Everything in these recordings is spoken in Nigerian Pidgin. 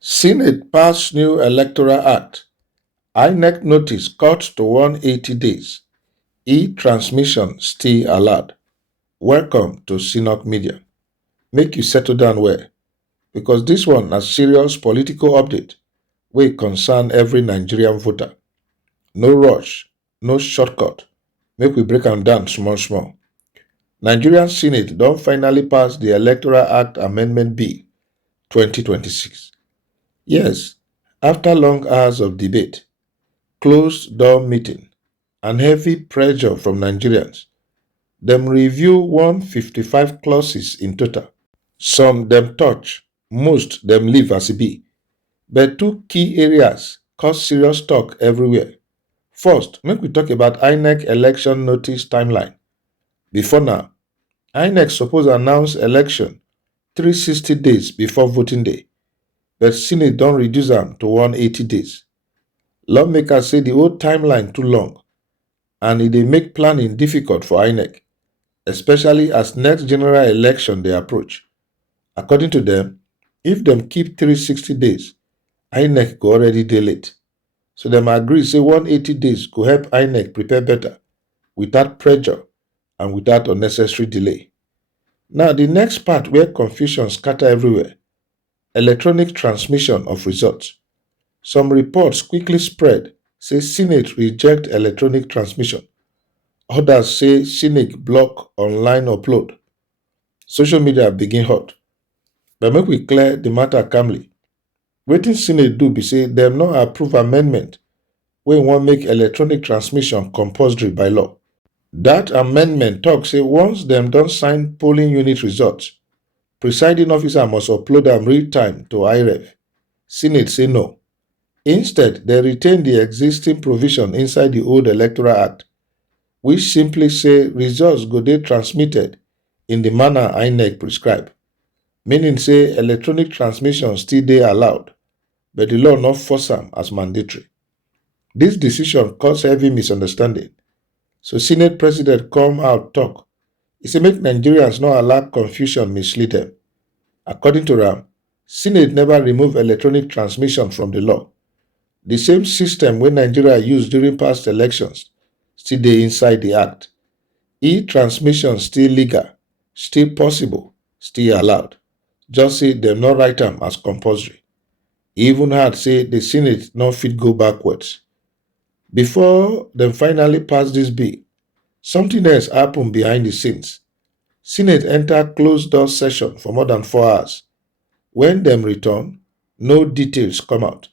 Senate passed new Electoral Act. INEC notice cut to 180 days. E-transmission still allowed. Welcome to CenokMedia. Make you settle down well, because this one na serious political update wey concern every Nigerian voter. No rush, no shortcut. Make we break am down small small. Nigerian Senate don finally pass the Electoral Act Amendment Bill 2026. Yes, after long hours of debate, closed door meeting, and heavy pressure from Nigerians, dem review 155 clauses in total. Some dem touch, most dem leave as e be. But two key areas cause serious talk everywhere. First, make we talk about INEC election notice timeline. Before now, INEC suppose announce election 360 days before voting day, but Senate don reduce am to 180 days. Lawmakers say the old timeline too long and e dey make planning difficult for INEC, especially as next general election dey approach. According to them, if dem keep 360 days, INEC go already dey late. So dem agree say 180 days go help INEC prepare better, without pressure and without unnecessary delay. Now, the next part where confusion scatter everywhere: electronic transmission of results. Some reports quickly spread say Senate reject electronic transmission. Others say Senate block online upload. Social media begin hot. But make we clear the matter calmly. Wetin Senate do be say dem no approve amendment wey wan make electronic transmission compulsory by law. Dat amendment talk say once dem don sign polling unit results, presiding officer must upload am real time to IREV. Senate say no. Instead, they retain the existing provision inside the old Electoral Act, which simply say results go dey transmitted in the manner INEC prescribe, meaning say electronic transmission still dey allowed, but the law no force am as mandatory. This decision cause heavy misunderstanding. So Senate President come out talk. He say make Nigerians no allow confusion mislead them. According to am, Senate never remove electronic transmission from the law. The same system wey Nigeria use during past elections still dey inside the act. E-transmission still legal, still possible, still allowed. Just say dem no write am as compulsory. E even add say the Senate no fit go backwards. Before dem finally pass this bill, something else happen behind the scenes. Senate enter closed door session for more than 4 hours. When dem return, no details come out.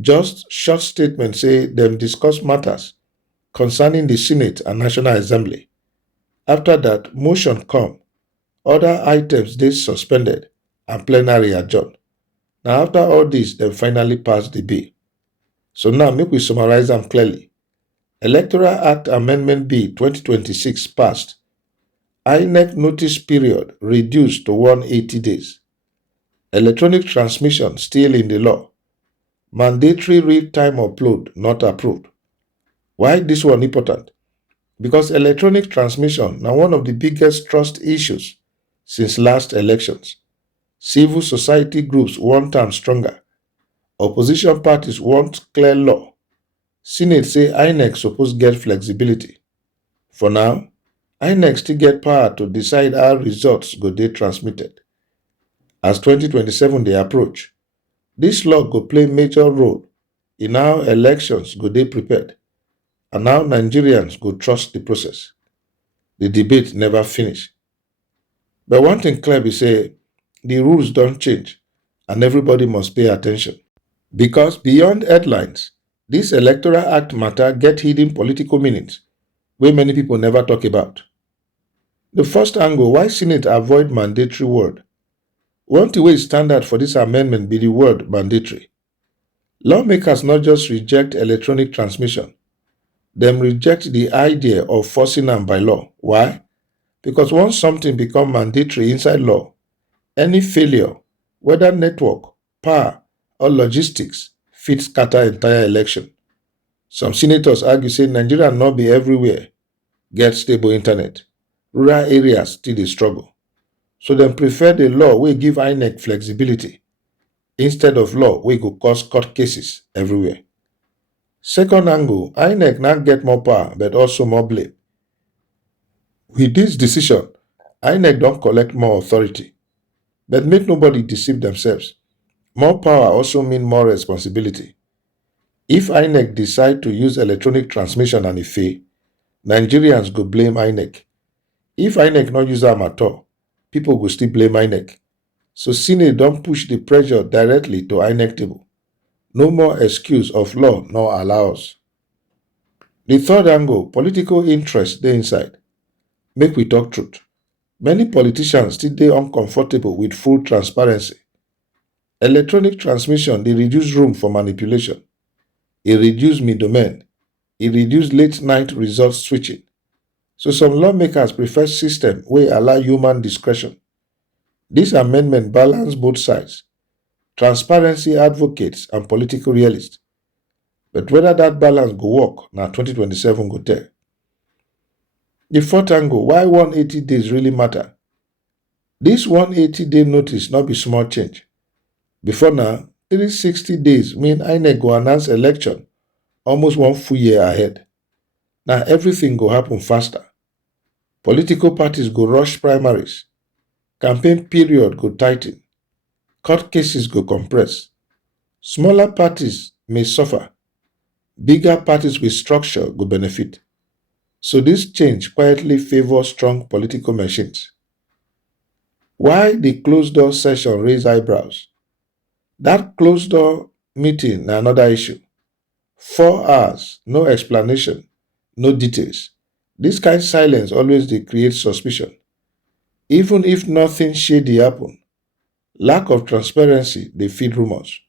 Just short statement say dem discuss matters concerning the Senate and National Assembly. After that, motion come. Other items dey suspended and plenary adjourned. Now after all this, dem finally pass the bill. So now make we summarize am clearly. Electoral Act Amendment Bill 2026 passed. INEC notice period reduced to 180 days. Electronic transmission still in the law. Mandatory real-time upload not approved. Why this one important? Because electronic transmission na one of the biggest trust issues since last elections. Civil society groups want am stronger. Opposition parties want clear law. Senate say INEC suppose get flexibility. For now, INEC still get power to decide how results go dey transmitted. As 2027 dey approach, this law go play major role in how elections go dey prepared and how Nigerians go trust the process. The debate never finish. But one thing clear be say the rules don change and everybody must pay attention. Because beyond headlines, this Electoral Act matter get hidden political meanings wey many people never talk about. The first angle, why Senate avoid mandatory word? One thing wey is standard for this amendment be the word mandatory. Lawmakers not just reject electronic transmission, dem reject the idea of forcing am by law. Why? Because once something become mandatory inside law, any failure, whether network, power, or logistics, fit scatter entire election. Some senators argue say Nigeria not be everywhere get stable internet. Rural areas still dey struggle. So dem prefer the law wey give INEC flexibility instead of law wey go cause court cases everywhere. Second angle, INEC now get more power but also more blame. With dis decision, INEC don collect more authority, but make nobody deceive themselves. More power also mean more responsibility. If INEC decide to use electronic transmission and e fail, Nigerians go blame INEC. If INEC no use am at all, people go still blame INEC. So Senate don push the pressure directly to INEC table. No more excuse of law nor allow us. The third angle, political interest dey inside. Make we talk truth. Many politicians still dey uncomfortable with full transparency. Electronic transmission dey reduce room for manipulation. E reduce middlemen. E reduce late night result switching. So some lawmakers prefer system wey allow human discretion. This amendment balance both sides, transparency advocates and political realists. But whether that balance go work, na 2027 go tell. The fourth angle, why 180 days really matter? This 180-day notice not be small change. Before now, 360 days mean INEC go announce election almost one full year ahead. Now everything go happen faster. Political parties go rush primaries. Campaign period go tighten. Court cases go compress. Smaller parties may suffer. Bigger parties with structure go benefit. So this change quietly favors strong political machines. Why the closed door session raise eyebrows? That closed door meeting na another issue. 4 hours, no explanation, no details. This kind silence always dey create suspicion. Even if nothing shady happen, lack of transparency dey feed rumors.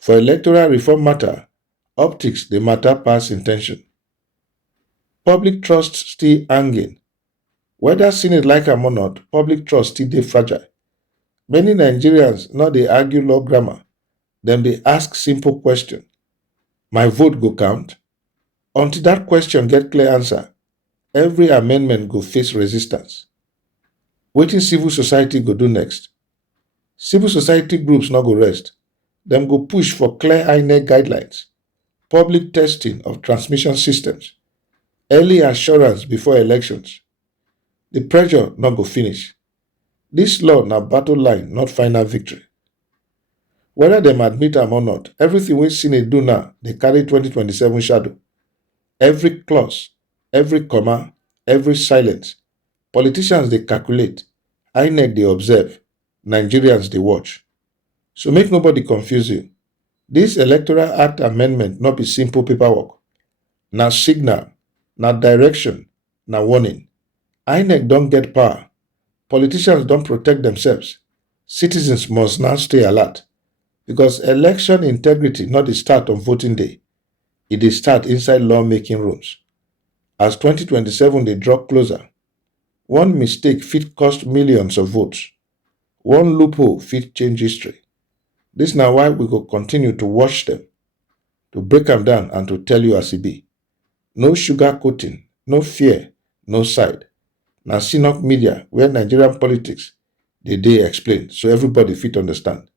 For electoral reform matter, optics dey matter pass intention. Public trust still hanging. Whether Senate like am or not, public trust still dey fragile. Many Nigerians no dey argue law grammar. Dem dey ask simple question. My vote go count? Until that question get clear answer, every amendment go face resistance. Wetin civil society go do next? Civil society groups no go rest. Dem go push for clear INEC guidelines, public testing of transmission systems, early assurance before elections. The pressure no go finish. This law na battle line, not final victory. Whether dem admit am or not, everything wey Senate do now dey carry 2027 shadow. Every clause, every comma, every silence. Politicians dey calculate, INEC dey observe, Nigerians dey watch. So make nobody confuse you. This Electoral Act amendment not be simple paperwork. Na signal, na direction, na warning. INEC don get power. Politicians don protect themselves. Citizens must now stay alert. Because election integrity not the start on voting day. It dey start inside lawmaking rooms. As 2027 dey draw closer, one mistake fit cost millions of votes. One loophole fit change history. This na why we go continue to watch them, to break am down and to tell you as e be. No sugarcoating, no fear, no side. Na CenokMedia where Nigerian politics dey explain so everybody fit understand.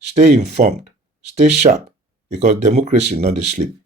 Stay informed, stay sharp because democracy no dey sleep.